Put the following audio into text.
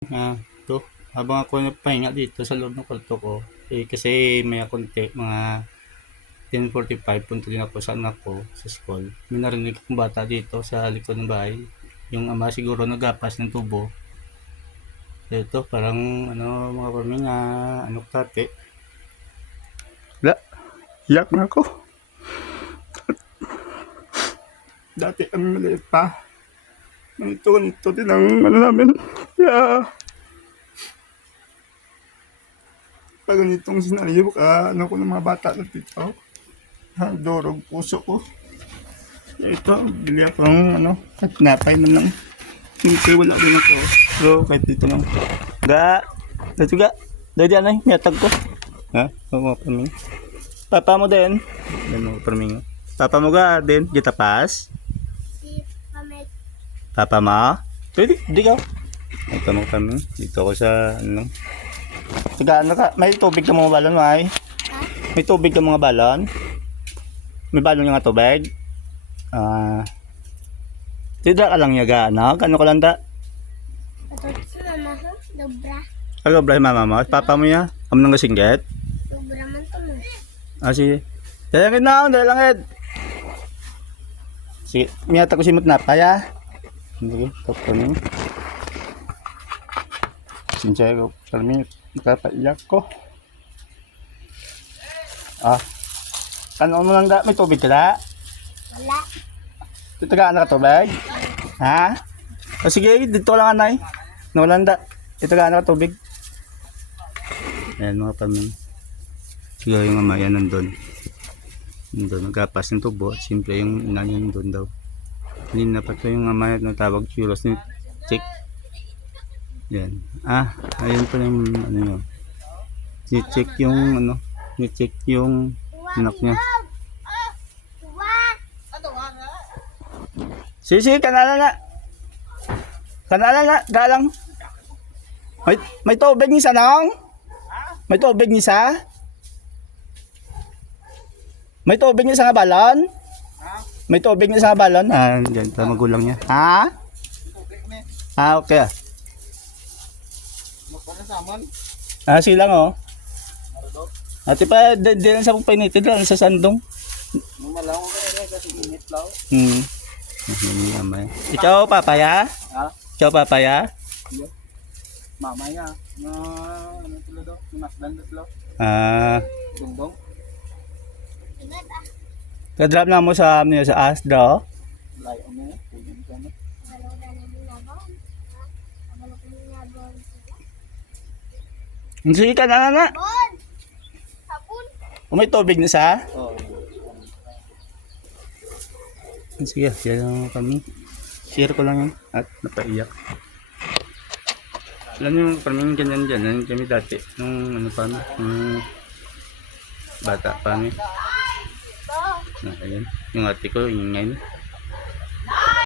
Ito, habang ako nagpahinga dito sa loob ng kwarto ko, kasi may konti, mga 10:45 punta din ako sa anak ko sa school. May narinig akong bata dito sa likod ng bahay. Yung ama siguro nagapas ng tubo. Ito, parang ano, mga paminga, ano tate. Wala, iyak na ako. Dati ang maliit pa. Ganito din ang ano namin. Yeah. Pag ganitong senaryo, ano ko ng mga bata na dito. Durog puso ko. Ito, bili ako ng ano, at napay man lang. Hindi wala din ako. Pero kahit dito lang. Dito ga. Dito yan ay, niyatag ko. Ha? Oo, paming. Papa mo din. Yan mo, paming. Papa mo ga din, kita pas. Si Pamet. Papa mo? Pwede, di ka. Ito mo paming. Dito ako sa, ano lang. Tiga, ano ka? May tubig ka mga balon, may? Ha? May tubig ka mga balon? May balon yung nga tubig? Tidra ka lang yaga, no? Kano ka lang da? Patut sa mama ha? Dobra. Agabra mama mo? Papa mo ya? Am nang kasingget? Dobra man to mo. Sige. Dalangin na, dalangin. Sige, miyata ko simot na pa ya. Sige, tapos ni. Sincere ko, salmi, nakapaiyak ko. Ano mo lang da? May tubig ka da? Wala. Itagaan na ka tubig? Ha? Sige, dito lang anay. Nawalan da. Itagaan na ka tubig. Ayan mga paming. Siguro yung ama yan nandun. Nandun, nagkapas ng tubo. Simple yung ina niya nandun daw. Hindi na pa ito yung ama yan natawag churros ni Chick. Yan. Ayun pa yung ano yun. Ni-check yung ano. Ni-check yung anak niya. Sisi, kanala na. Kanala na, galang. May tubig ni Sanong? May tubig ni sa? May tubig ni sa balon? May tubig ni sa balon? Diyan pa magulang niya. Ha? Okay. Silang oh. Ati pa, di lang sa pagpainitin lang sa sandong. Malaw ko kaya kasi init lang. Ikaw, papaya? Ha? Ikaw, papaya? Mamaya na ano tulo do? Masdan do. Dungdong. Kadrop na mo sa amin sa Asda. Layo mo. Punin ka na. Wala na namin nabon. Wala ko ng nabon. Sige ka na. Bon! Sabon! May tubig na sa? Oh. Sige, yan lang kami. Share ko lang yan at napaiyak. Alam niyo kami ganyan dyan. Kami dati nung ano pa nung bata pa kami. Ayan, yung ate ko, yung ngayon.